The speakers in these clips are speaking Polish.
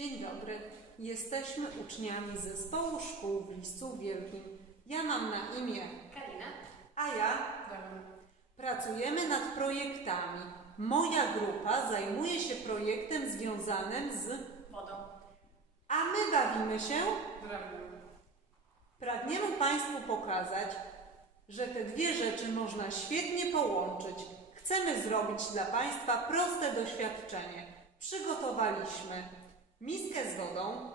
Dzień dobry. Jesteśmy uczniami zespołu szkół w Listu Wielkim. Ja mam na imię, Karina. a ja Dorota. pracujemy nad projektami. Moja grupa zajmuje się projektem związanym z... Wodą. A my bawimy się. Drewnem. Pragniemy Państwu pokazać, że te dwie rzeczy można świetnie połączyć. Chcemy zrobić dla Państwa proste doświadczenie. Przygotowaliśmy miskę z wodą,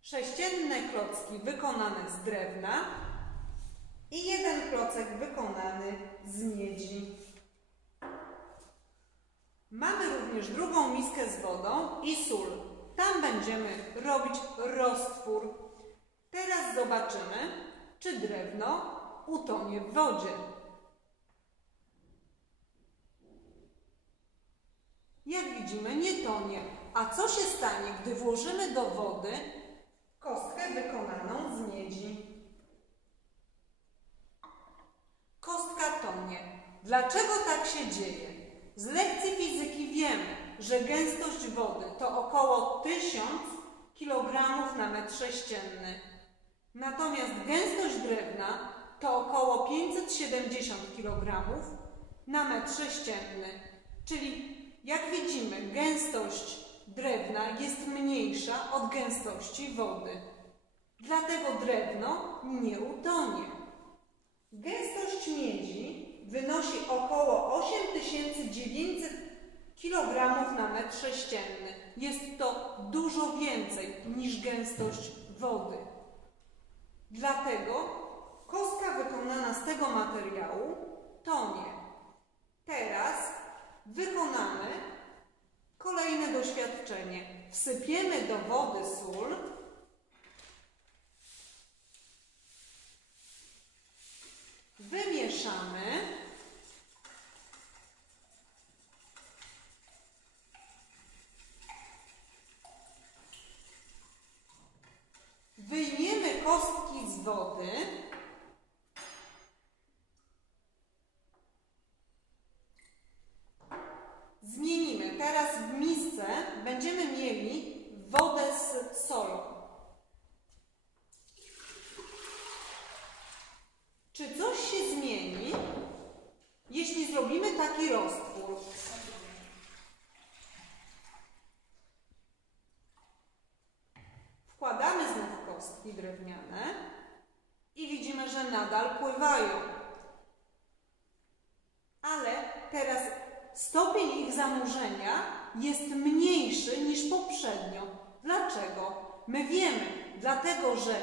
sześcienne klocki wykonane z drewna i jeden klocek wykonany z miedzi. Mamy również drugą miskę z wodą i sól. Tam będziemy robić roztwór. Teraz zobaczymy, czy drewno utonie w wodzie. Jak widzimy, nie tonie. A co się stanie, gdy włożymy do wody kostkę wykonaną z miedzi? Kostka tonie. Dlaczego tak się dzieje? Z lekcji fizyki wiemy, że gęstość wody to około 1000 kg na metr sześcienny. Natomiast gęstość drewna to około 570 kg na metr sześcienny. Czyli jak widzimy, gęstość drewna jest mniejsza od gęstości wody. Dlatego drewno nie utonie. Gęstość miedzi wynosi około 8900 kg na metr sześcienny. Jest to dużo więcej niż gęstość wody. Dlatego kostka wykonana z tego materiału tonie. Wykonamy kolejne doświadczenie. Wsypiemy do wody sól. Wymieszamy. Wyjmiemy kostki z wody. Zmienimy. Teraz w misce będziemy mieli wodę z solą. Czy coś się zmieni, jeśli zrobimy taki roztwór? Wkładamy znów kostki drewniane i widzimy, że nadal pływają. Ale teraz stopień ich zanurzenia jest mniejszy niż poprzednio. Dlaczego? My wiemy, dlatego że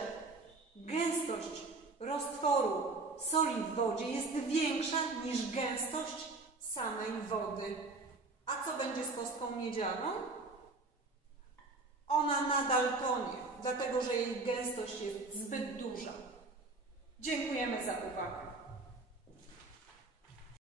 gęstość roztworu soli w wodzie jest większa niż gęstość samej wody. A co będzie z kostką miedzianą? Ona nadal tonie, dlatego że jej gęstość jest zbyt duża. Dziękujemy za uwagę.